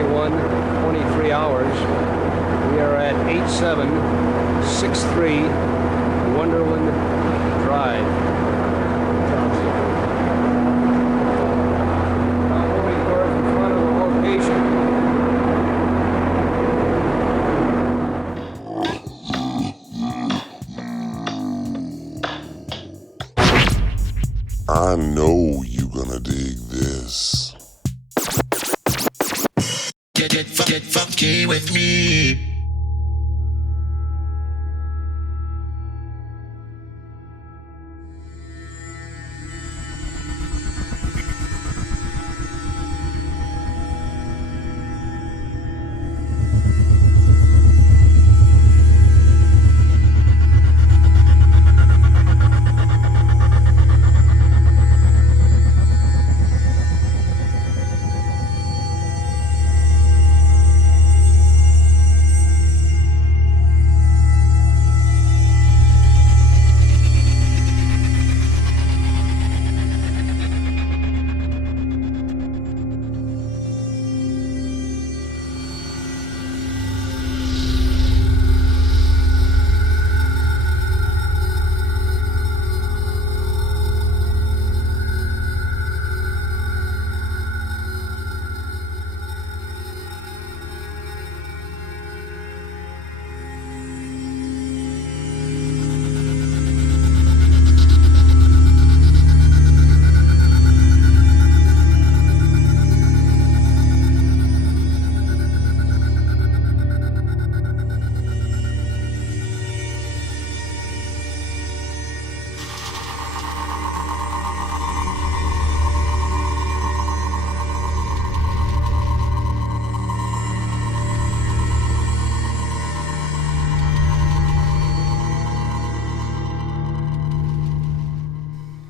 21, 23 hours. We are at 8763 Wonderland Drive. Now moving towards the front of the location. I know you gonna dig this. Get funky with me.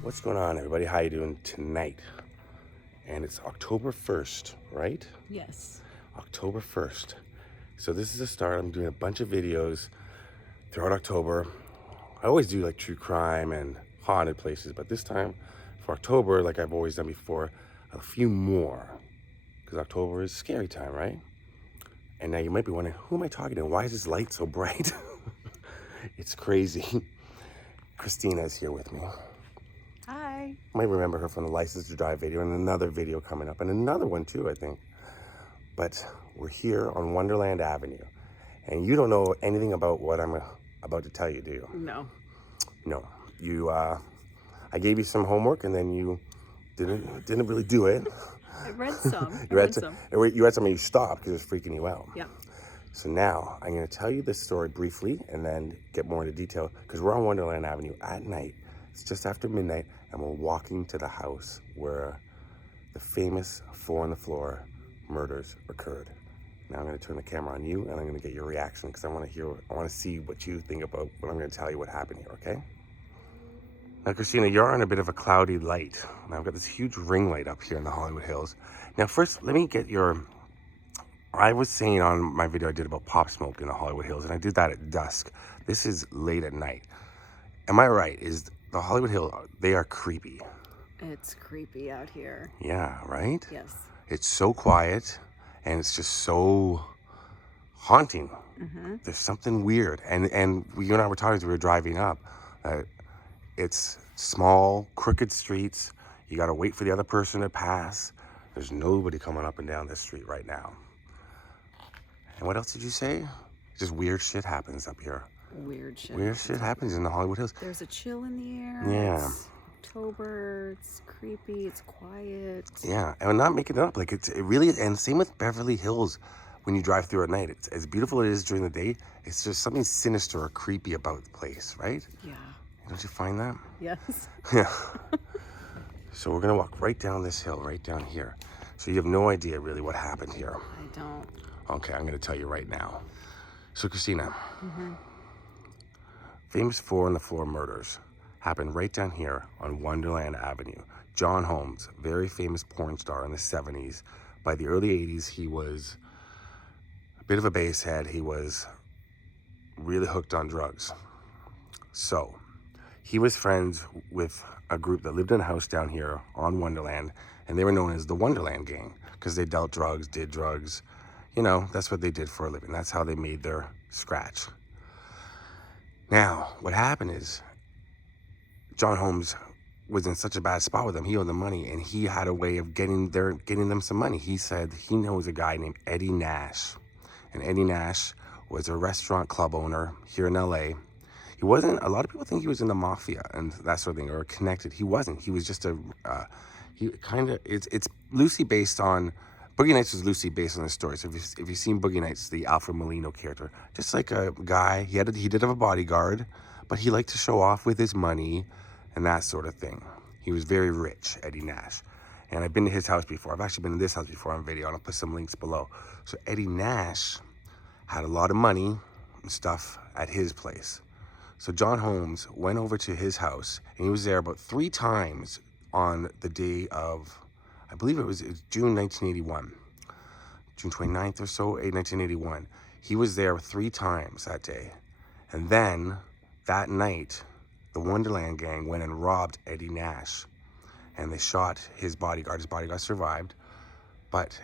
What's going on, everybody? How you doing tonight? And it's October 1st, right? Yes. October 1st. So this is the start. I'm doing a bunch of videos throughout October. I always do like true crime and haunted places, but this time for October, like I've always done before, a few more. Because October is scary time, right? And now you might be wondering, who am I talking to? Why is this light so bright? It's crazy. Christina is here with me. Hi. You might remember her from the License to Drive video and another video coming up, and another one too, I think. But we're here on Wonderland Avenue, and you don't know anything about what I'm about to tell you, do you? No. No. You, I gave you some homework, and then you didn't really do it. I read some. You read some, and you stopped because it was freaking you out. Yeah. So now I'm going to tell you this story briefly, and then get more into detail, because we're on Wonderland Avenue at night. It's just after midnight, and we're walking to the house where the famous 4-on-the-floor murders occurred. Now I'm going to turn the camera on you, and I'm going to get your reaction, because I want to see what you think about what I'm going to tell you what happened here, okay? Now, Christina, you're on a bit of a cloudy light. Now, I've got this huge ring light up here in the Hollywood Hills. Now, first, let me get your... I was saying on my video I did about pop smoke in the Hollywood Hills, and I did that at dusk. This is late at night. Am I right? Is the Hollywood Hills, they are creepy. It's creepy out here. Yeah, right? Yes. It's so quiet, and it's just so haunting. Mm-hmm. There's something weird. And you and I were talking as we were driving up. It's small, crooked streets. You got to wait for the other person to pass. There's nobody coming up and down this street right now. And what else did you say? Just weird shit happens up here. Weird shit. Weird shit happens in the Hollywood Hills. There's a chill in the air. Yeah. It's October. It's creepy. It's quiet. Yeah, and I'm not making it up. Like it really, and same with Beverly Hills. When you drive through at night, it's as beautiful as it is during the day. It's just something sinister or creepy about the place, right? Yeah. Don't you find that? Yes. Yeah. So we're gonna walk right down this hill, right down here. So you have no idea really what happened here. I don't. Okay, I'm gonna tell you right now. So Christina, famous 4-on-the-floor murders happened right down here on Wonderland Avenue. John Holmes, very famous porn star in the 70s. By the early 80s, he was a bit of a basshead. He was really hooked on drugs. So he was friends with a group that lived in a house down here on Wonderland, and they were known as the Wonderland Gang because they dealt drugs, did drugs, you know, that's what they did for a living. That's how they made their scratch. Now, what happened is John Holmes was in such a bad spot with them. He owed them money, and he had a way of getting them some money. He said he knows a guy named Eddie Nash, and Eddie Nash was a restaurant club owner here in LA. He wasn't. A lot of people think he was in the mafia and that sort of thing, or connected. He wasn't. He was just a. He kind of. It's loosely based on. Boogie Nights was loosely based on the story. So if you've seen Boogie Nights, the Alfred Molina character, just like a guy. He did have a bodyguard, but he liked to show off with his money and that sort of thing. He was very rich, Eddie Nash. And I've been to his house before. I've actually been to this house before on video, and I'll put some links below. So Eddie Nash had a lot of money and stuff at his place. So John Holmes went over to his house, and he was there about 3 times on the day of, I believe it was June 1981. June 29th or so, 1981. He was there 3 times that day. And then, that night, the Wonderland Gang went and robbed Eddie Nash, and they shot his bodyguard. His bodyguard survived,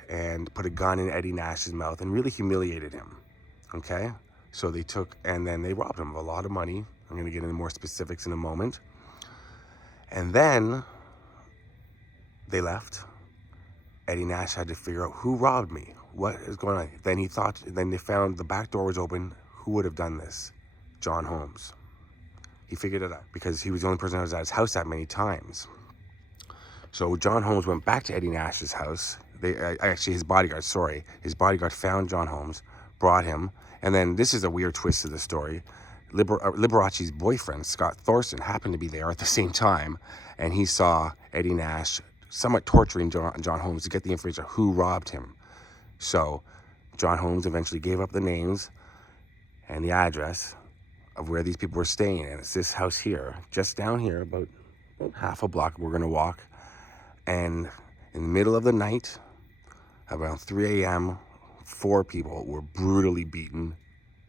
and put a gun in Eddie Nash's mouth and really humiliated him. Okay, so they took, and then they robbed him of a lot of money. I'm going to get into more specifics in a moment. And then they left. Eddie Nash had to figure out who robbed me. What is going on? Then they found the back door was open. Who would have done this? John Holmes. He figured it out because he was the only person that was at his house that many times. So John Holmes went back to Eddie Nash's house. His bodyguard found John Holmes, brought him, and then this is a weird twist to the story. Liberace's boyfriend, Scott Thorson, happened to be there at the same time, and he saw Eddie Nash somewhat torturing John Holmes to get the information of who robbed him. So John Holmes eventually gave up the names and the address of where these people were staying, and it's this house here, just down here, about half a block we're gonna walk. And in the middle of the night, around 3 a.m., 4 people were brutally beaten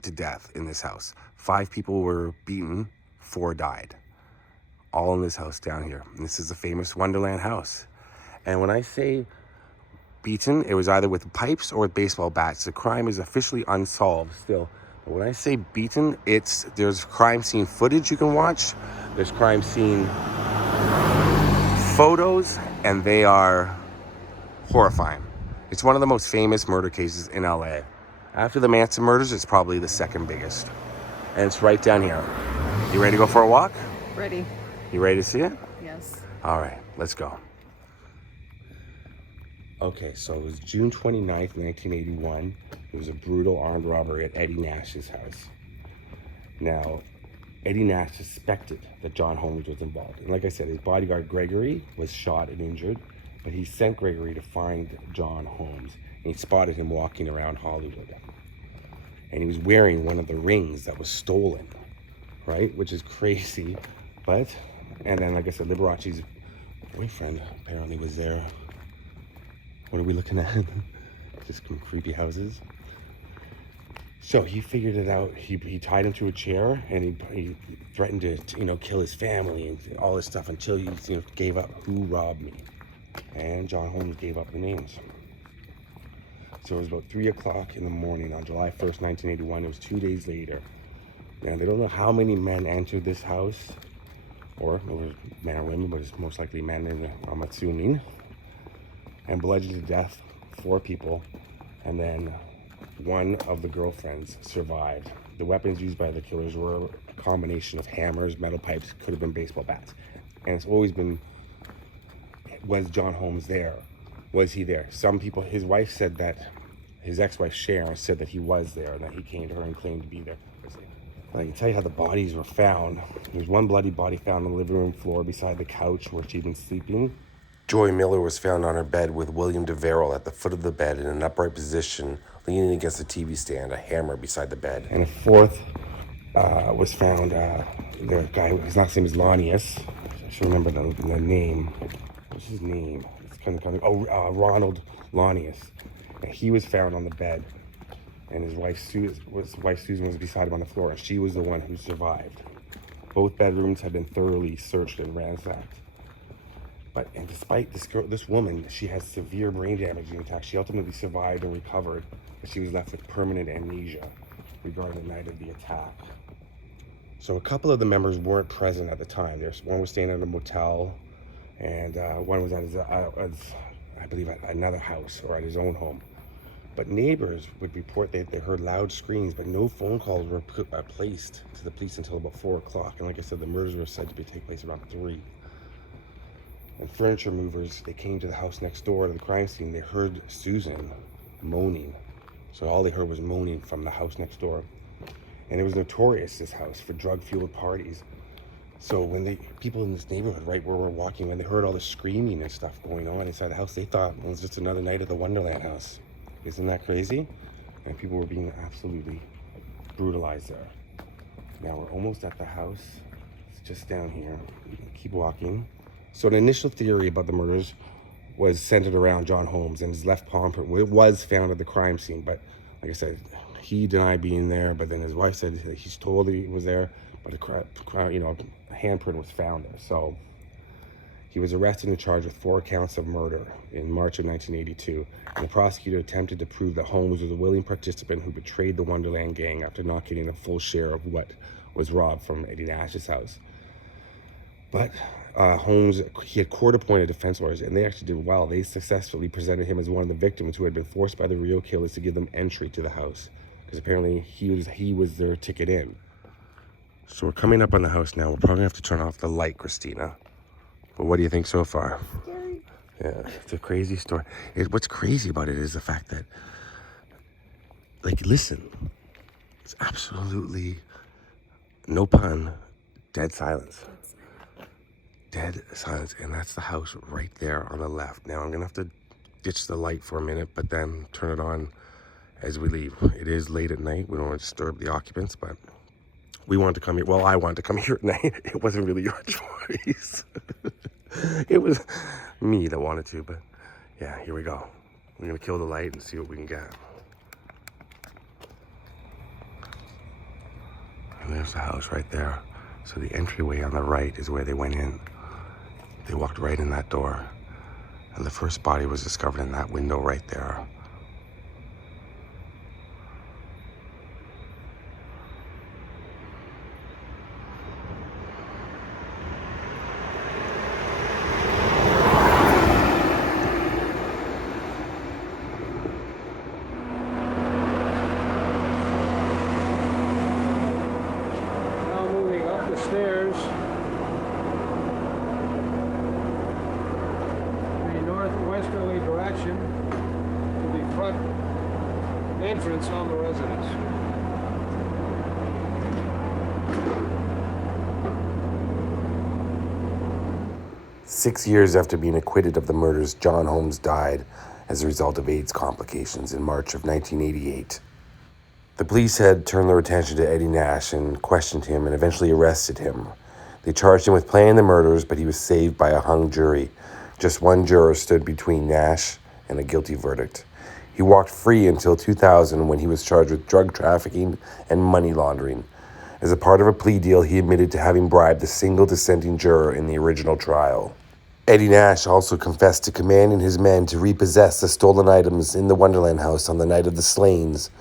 to death in this house. 5 people were beaten, 4 died. All in this house down here. And this is the famous Wonderland house. And when I say beaten, it was either with pipes or with baseball bats. The crime is officially unsolved still. When I say beaten, there's crime scene footage you can watch. There's crime scene photos, and they are horrifying. It's one of the most famous murder cases in LA. After the Manson murders, it's probably the second biggest. And it's right down here. You ready to go for a walk? Ready. You ready to see it? Yes. All right, let's go. Okay, so it was June 29th, 1981. It was a brutal armed robbery at Eddie Nash's house. Now, Eddie Nash suspected that John Holmes was involved. And like I said, his bodyguard Gregory was shot and injured, but he sent Gregory to find John Holmes. And he spotted him walking around Hollywood. And he was wearing one of the rings that was stolen, right? Which is crazy. And then, like I said, Liberace's boyfriend apparently was there. What are we looking at? Just some creepy houses. So he figured it out. He tied him to a chair, and he threatened to kill his family and all this stuff until he gave up who robbed me. And John Holmes gave up the names. So it was about 3 o'clock in the morning on July 1st, 1981. It was 2 days later. Now, they don't know how many men entered this house, or it was men or women, but it's most likely men, I'm assuming, and bludgeoned to death 4 people, and then one of the girlfriends survived. The weapons used by the killers were a combination of hammers, metal pipes, could have been baseball bats. And it's always been, was John Holmes there? Was he there? Some people, his wife said that, his ex-wife Sharon said that he was there, and that he came to her and claimed to be there. I can tell you how the bodies were found. There's one bloody body found on the living room floor beside the couch where she'd been sleeping. Joy Miller was found on her bed with William DeVerell at the foot of the bed in an upright position, leaning against the TV stand, a hammer beside the bed. And a 4th was found, the guy, his last name is Launius. I should remember the name. What's his name? It's kind of coming. Ronald Launius. And he was found on the bed, and his wife Susan was beside him on the floor, and she was the one who survived. Both bedrooms had been thoroughly searched and ransacked. And despite this woman, she has severe brain damage intact. She ultimately survived and recovered, She was left with permanent amnesia regarding the night of the attack. So a couple of the members weren't present at the time. One was staying at a motel, and one was at I believe, at another house or at his own home. But neighbors would report they heard loud screams, but no phone calls were placed to the police until about 4 o'clock. And like I said, the murders were said to take place around 3. And furniture movers, they came to the house next door to the crime scene. They heard Susan moaning. So all they heard was moaning from the house next door. And it was notorious, this house, for drug-fueled parties. So when people in this neighborhood, right where we're walking, when they heard all the screaming and stuff going on inside the house, they thought it was just another night at the Wonderland house. Isn't that crazy? And people were being absolutely brutalized there. Now we're almost at the house. It's just down here. Keep walking. So the initial theory about the murders was centered around John Holmes, and his left palm print was found at the crime scene. But like I said, he denied being there, but then his wife said that he's told that he was there, but a handprint was found there. So he was arrested and charged with 4 counts of murder in March of 1982. And the prosecutor attempted to prove that Holmes was a willing participant who betrayed the Wonderland Gang after not getting a full share of what was robbed from Eddie Nash's house. But Holmes, he had court-appointed defense lawyers, and they actually did well. They successfully presented him as one of the victims who had been forced by the real killers to give them entry to the house, because apparently he was their ticket in. So we're coming up on the house now. We're probably gonna have to turn off the light, Christina. But what do you think so far? Scary. Yeah, it's a crazy story. What's crazy about it is the fact that, like, listen, it's absolutely, no pun, dead silence. Dead silence, and that's the house right there on the left. Now I'm gonna have to ditch the light for a minute, but then turn it on as we leave. It is late at night. We don't want to disturb the occupants, but we wanted to come here. Well, I wanted to come here at night. It wasn't really your choice. It was me that wanted to, but yeah, here we go. We're gonna kill the light and see what we can get. And there's the house right there. So the entryway on the right is where they went in. They walked right in that door, and the first body was discovered in that window right there. Now moving up the stairs. Northwesterly direction to the front entrance on the residence. Six years after being acquitted of the murders, John Holmes died as a result of AIDS complications in March of 1988. The police had turned their attention to Eddie Nash and questioned him and eventually arrested him. They charged him with planning the murders, but he was saved by a hung jury. Just one juror stood between Nash and a guilty verdict. He walked free until 2000 when he was charged with drug trafficking and money laundering. As a part of a plea deal, he admitted to having bribed the single dissenting juror in the original trial. Eddie Nash also confessed to commanding his men to repossess the stolen items in the Wonderland house on the night of the slayings,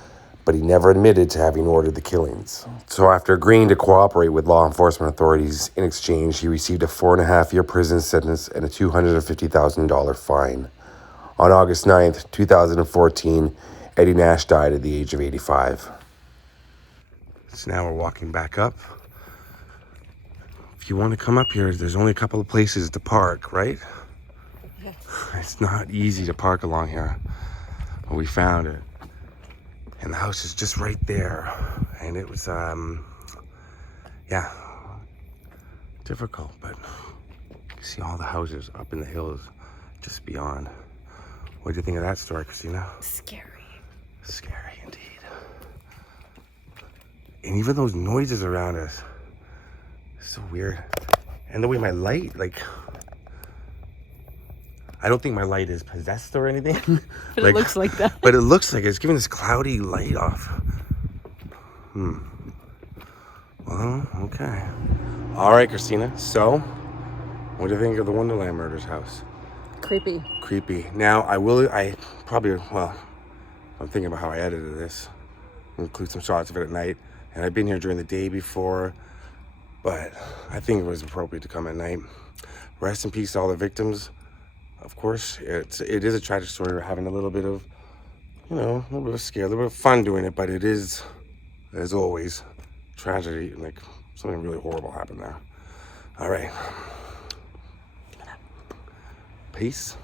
but he never admitted to having ordered the killings. So after agreeing to cooperate with law enforcement authorities in exchange, he received a 4.5-year prison sentence and a $250,000 fine. On August 9th, 2014, Eddie Nash died at the age of 85. So now we're walking back up. If you want to come up here, there's only a couple of places to park, right? Yes. It's not easy to park along here, but we found it. And the house is just right there. And it was, difficult, but you see all the houses up in the hills just beyond. What do you think of that story, Christina? Scary. Scary indeed. And even those noises around us, it's so weird. And the way my light, I don't think my light is possessed or anything. But it looks like that. But it looks like it's giving this cloudy light off. Well, okay. All right, Christina. So, what do you think of the Wonderland Murders house? Creepy. Creepy. Now, I'm thinking about how I edited this. I'll include some shots of it at night. And I've been here during the day before, but I think it was appropriate to come at night. Rest in peace to all the victims. Of course, it is a tragic story. We're having a little bit of, a little bit of scare, a little bit of fun doing it, but it is, as always, tragedy. Like, something really horrible happened there. All right. Peace.